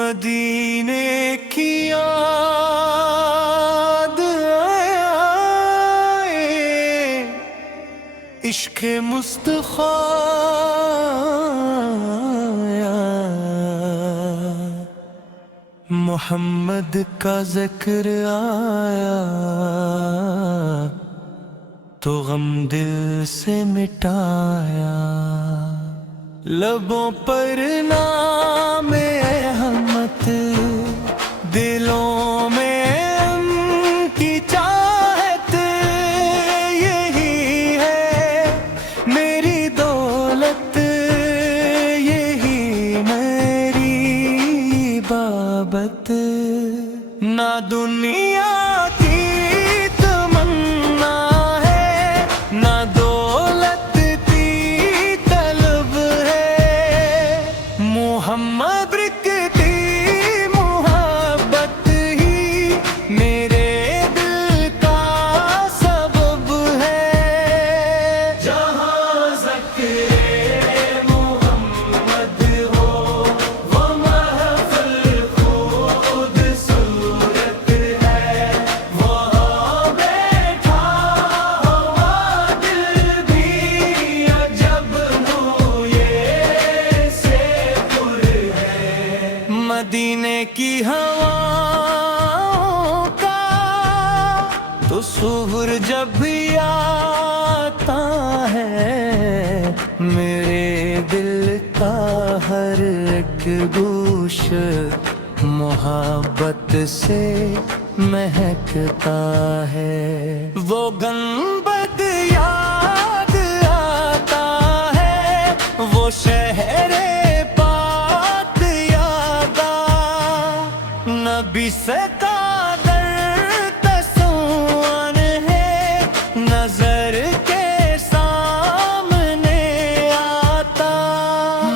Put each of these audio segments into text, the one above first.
مدینے کی یاد آئے، عشق مصطفیٰ آیا، محمد کا ذکر آیا تو غم دل سے مٹایا، لبوں پر نام احمد، دلوں میں ان کی چاہت، یہی ہے میری دولت، یہی میری بابت، نہ دنیا کی تمنا ہے، نہ دولت کی طلب ہے، محمد برکتی محبت ہی میرے دل کا سبب ہے، جہاں ذکر محمد ہو وہ محفل خود صورت ہے، وہاں بیٹھا ہوا دل بھی عجب رویے سے پر ہے، مدینے کی ہواؤں کا تو سحر جب بھی آتا ہے، میرے دل کا ہر ایک گوش محبت سے مہکتا ہے، وہ گنبد یاد آتا ہے، وہ شہر پاک یاد آ، نبی سے قادر تصون ہے، نظر کے سامنے آتا،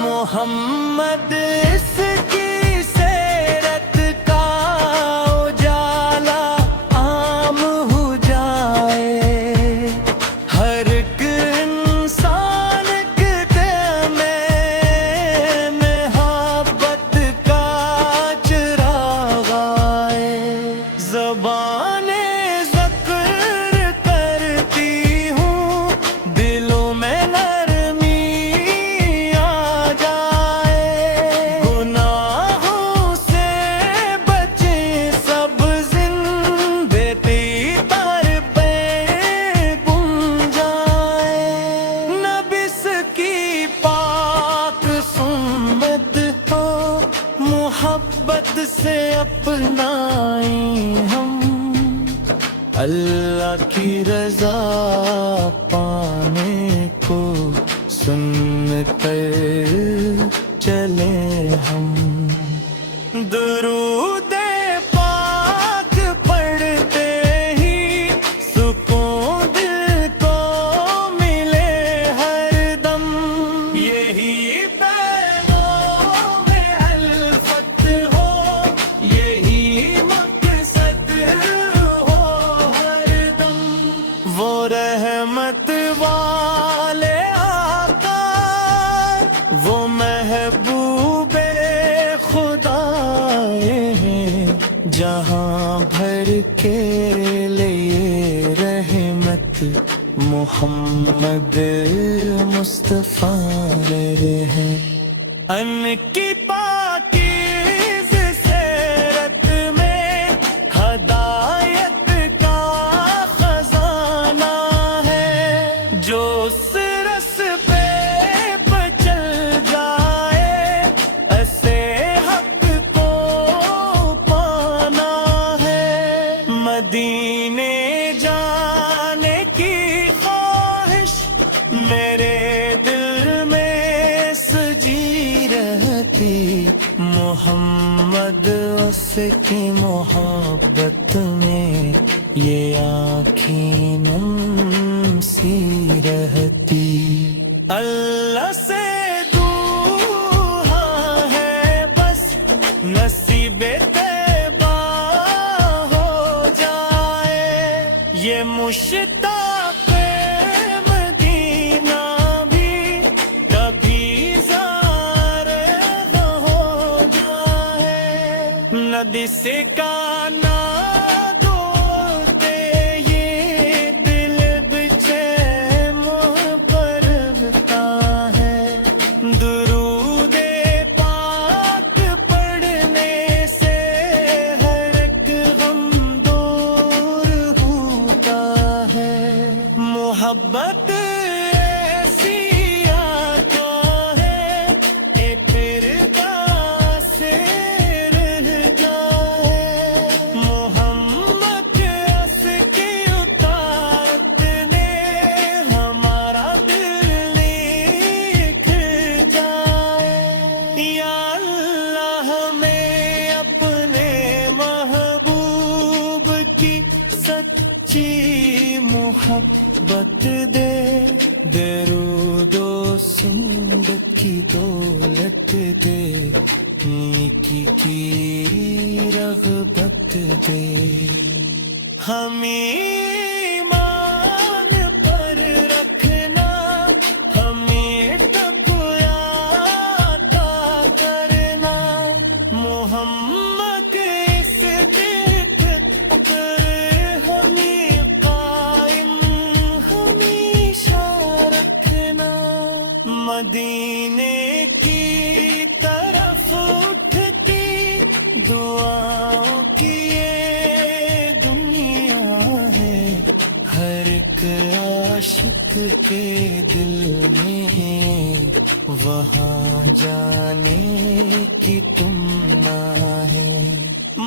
محمد اس کی سیرت کا اجالا عام ہو جائے، ہر ایک انسان کے دل میں محبت کا چراغ آئے، زبانیں ذکر کرتی ہوں، دلوں میں نرمی آ جائے، گناہوں سے بچے سب زندگی پر پہ گم جائے، نبی کی پاک سنت ہو، محبت سے اپنائیں ہم، اللہ کی رضا پانے کو سن کر چلے ہم، درود پاک پڑھتے ہی سکون دل کو ملے ہر دم، یہی پیغام الفت ہو، یہی مقصد ہو ہر دم، وہ رحمت والے آقا، وہ محبوب خدا ہیں، جہاں بھر کے لیے رحمت محمد مصطفیٰ ہے، ان کی پاکیز سیرت میں ہدایت کا خزانہ ہے، جو اس رستے پہ چل جائے ایسے حق کو پانا ہے، مدینے جانے کی خواہش میرے دل میں سجی رہتی، محمد اس کی محبت میں یہ آنکھیں نم سی رہتی، اللہ سے دعا ہے بس نصیب طیبہ ہو جائے، یہ مشتاق مدینہ بھی کبھی زار ہو جائے، یاد سے کا نہ دوتے یہ دل بچے مہ پرتا ہے درود پاک پڑھنے سے ہر ایک غم دور ہوتا ہے محبت ایسی آتا ہے اے پھر سچی محبت دے درود و سنت کی دولت دے نیکی کی رغبت دے ہمیں ایمان پر رکھنا ہمیں تقوی عطا کرنا محمد اس دیکھ کر مدینے کی طرف اٹھتی دعاؤں کی یہ دنیا ہے ہر ایک عاشق کے دل میں وہاں جانے کی تمنا ہے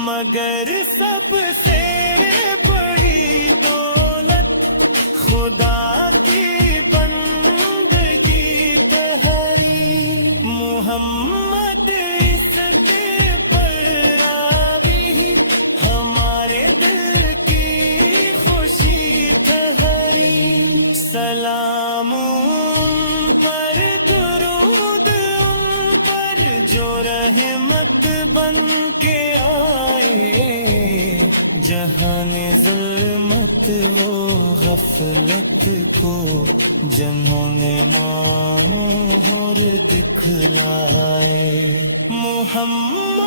مگر سب سے بڑی دولت خدا کی محمد اس کے پر آبی ہمارے دل کی خوشی ٹھہری سلام ان پر درود ان پر جو رحمت بن کے آئے جہان ظلمت و غفلت کو جنہوں نے ماں دکھلائے محمد